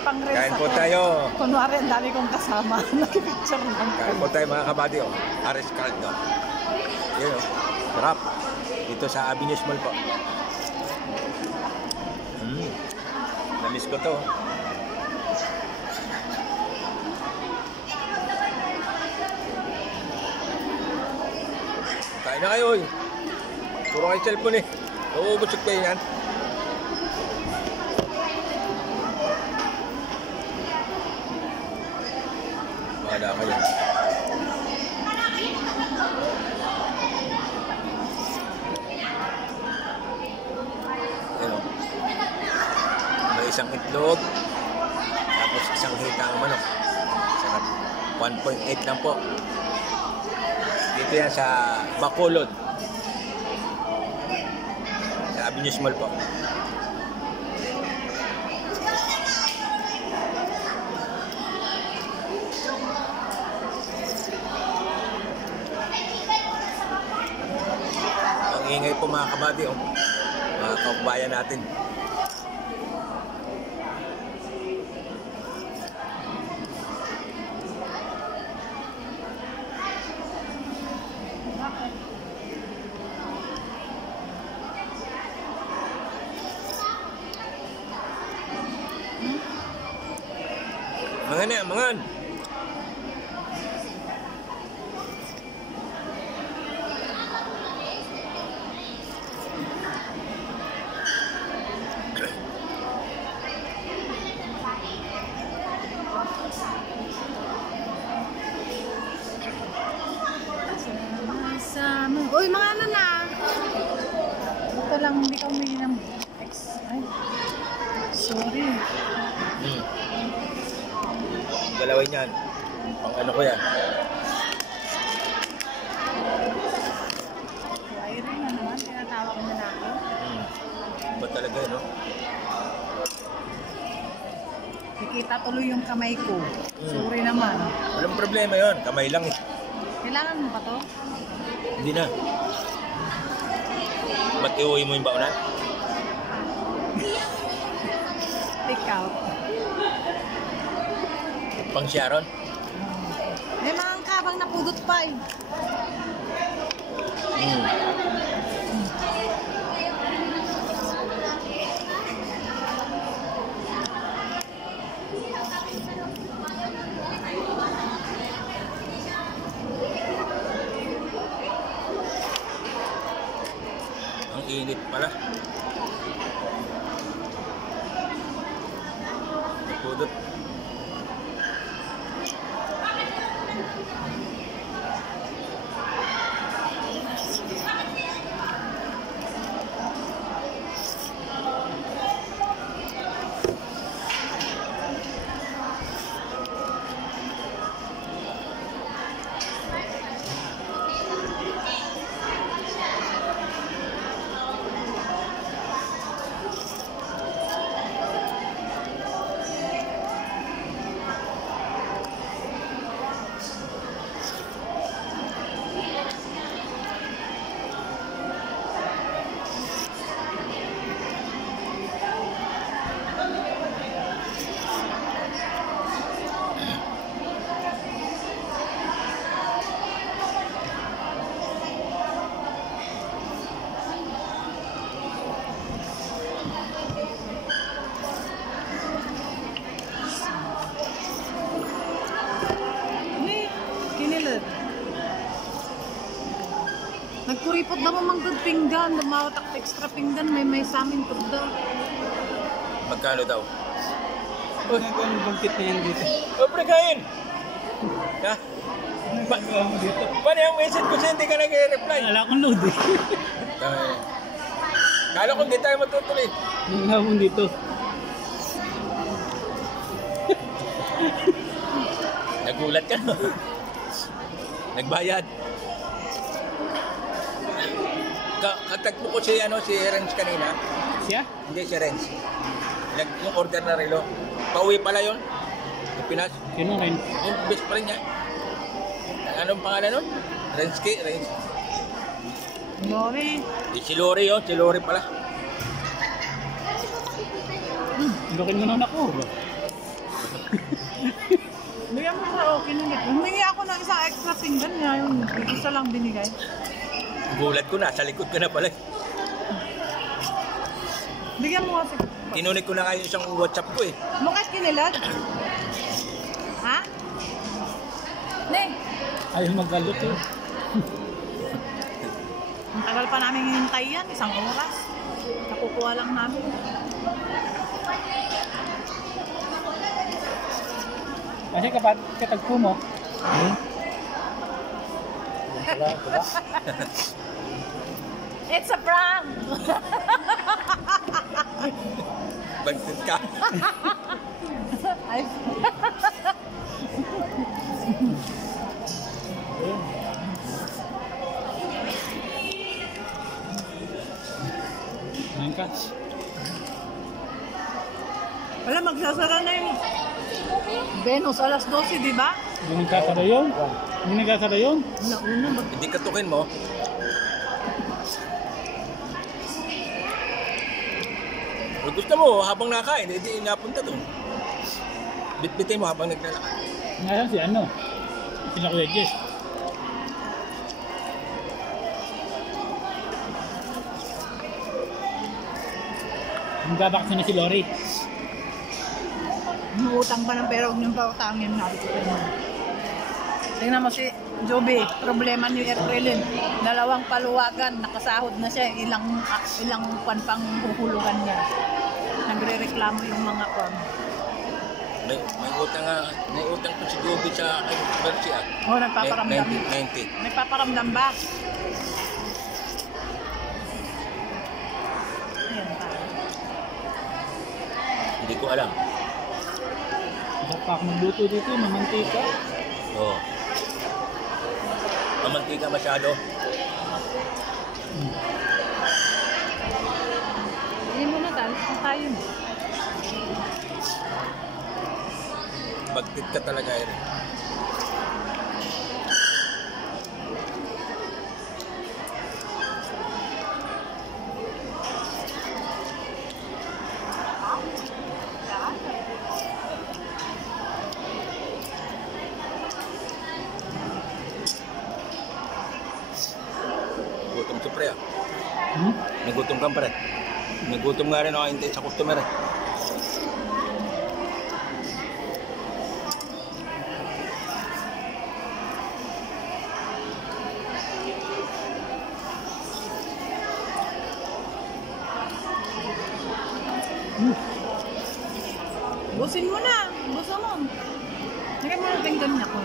pang reels Kain po ako. tayo. Kunwari, ang dami kong kasama. Nakipicture lang. Kain po tayo mga kabady. Aris Caldo. Yun o. Sarap. Dito sa Avenues Mall po. Namiss ko to. Kain na kayo eh. Puro kayo cellphone eh. Uubusog kayo yan. Wala kayo. Ayun. May isang itlog. Tapos isang hitang manok. Sarap. 1.8 lang po. Dito yan sa Bacolod. Sa Avenues Mall po. Ang ingay po mga kabady, oh. Mga kabayan natin. Mangan na, mangan. Uy, mga ano na. Ito lang, hindi ka umili ng X. Ay, sorry. Galawin yan. Pang ano ko yan. Wiring na naman, tinatawag mo na ako. Ba talaga yun, no? Nakita tuloy yung kamay ko. Sorry naman. Walang problema yun. Kamay lang eh. Kailangan mo pa to? Hindi na. Ba't iuwi mo yung baunan? Take out. Pang Sharon? May mga kabang napudot pa eh. Ang init pala. Napudot. Nagkuripot na mo manggod pinggan, lumawatak extra pinggan, may sa amin po daw. Magkano daw? Oh, ang bangkit na yan dito. O, prekain! Ha? Nagagawa mo dito. Paano yung message ko siya hindi ka nag-reply? Wala akong load eh. Kala ko hindi tayo matutuloy. Yung hapon dito. Nagulat ka, no? Nagbayad. Katagpo ko si Renz kanina. Siya? Hindi si Renz. Yung order na relo. Pauwi pala yun. Yung Pinas. Sino rin? Yung best friend niya. Anong pangalan nun? Renski? Renz. Lori. Si Lori yun. Si Lori pala. Ilokin mo na ako. Bigyan mo sa okay na nito. Humingi ako ng isang extra pinggan niya. Yung isa lang binigay. Gulat ko na, sa likod ka na pala. Bigyan mo kasi. Kinunik ko na kayo isang WhatsApp ko eh. Mukhang kinilad? Ha? Ne? Ayaw magkalot eh. Ang tagal pa namin hinintay yan. Isang oras. Nakukuha lang namin. Kasi kapag katagpo mo, It's a prank! Bantit ka. Ay, ngayon ka. wala, magsasara na yung Venus, alas 12, di ba? Hindi nagkasara yun. Hindi nagkasara yun. Nauna, Hindi katukin mo. Kung gusto mo, habang nakain, hindi napunta doon. Bitbitin mo habang naglalakad. Ngayon si ano? Sila Kuya Jess. Magbabaksin na si Lori. Umuutang pa ng pera, huwag niyong pautangin. Sabi ko kayo. Tingnan mo si Joby, problema ni Erwelin. 2 paluwagan, nakasahod na siya. Ilang pan pang huhulugan niya. Nagre-reklamo yung mga kon. May utang pa si Joby sa Bersia. Oh, nagpaparamdam. 90. Nagpaparamdam ba? Ayan pa. Hindi ko alam. Masarap pa ako magluto dito, mamantika. Oo. Mamantika masyado. Hindi mo na tayo mo. Bagtit ka talaga yun. Gutom si pre ah. Nagutom ka pre. Nagutom nga rin ako hintay sa customer eh. Busin mo na. Buso mo. Lagyan mo na pinggan niya ko.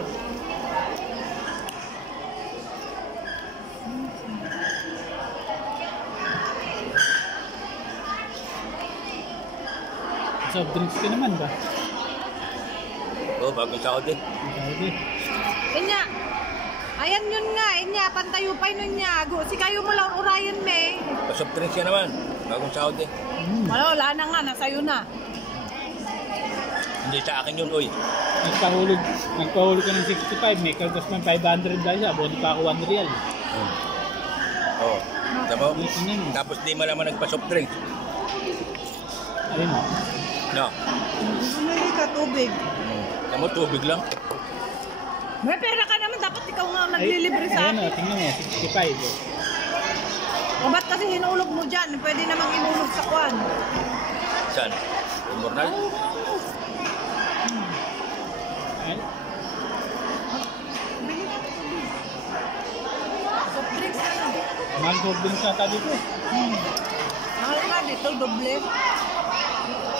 Soft drinks ka naman ba? Oo, bagong sahod eh. Sabi. Inya. Ayan yun nga. Inya. Pantayupay nun niya. Si kayo mo lang urayan me. Pasoft drinks yan naman. Bagong sahod eh. Wala na nga. Nasa'yo na. Hindi sa akin yun, oy. Nagpahulog ka ng 65, may kaltas ng 500 dahil sa abon pa ako 1 real. Oo. Tama? Ano yun? Tapos di mo naman nagpa-soft drinks. Ayun o. No. Bumili ka tubig. Tama, tubig lang. May pera ka naman. Dapat ikaw nga naglilibre sa Ayun o, akin. tingnan mo, 65 o. O ba't kasi hinulog mo dyan? Pwede namang inulog sa kwan. Saan? Imbornal? Ay, Bili ka tubig. Soft drinks na lang. mahal soft drinks na tabi ko. Mahal nga dito, doble.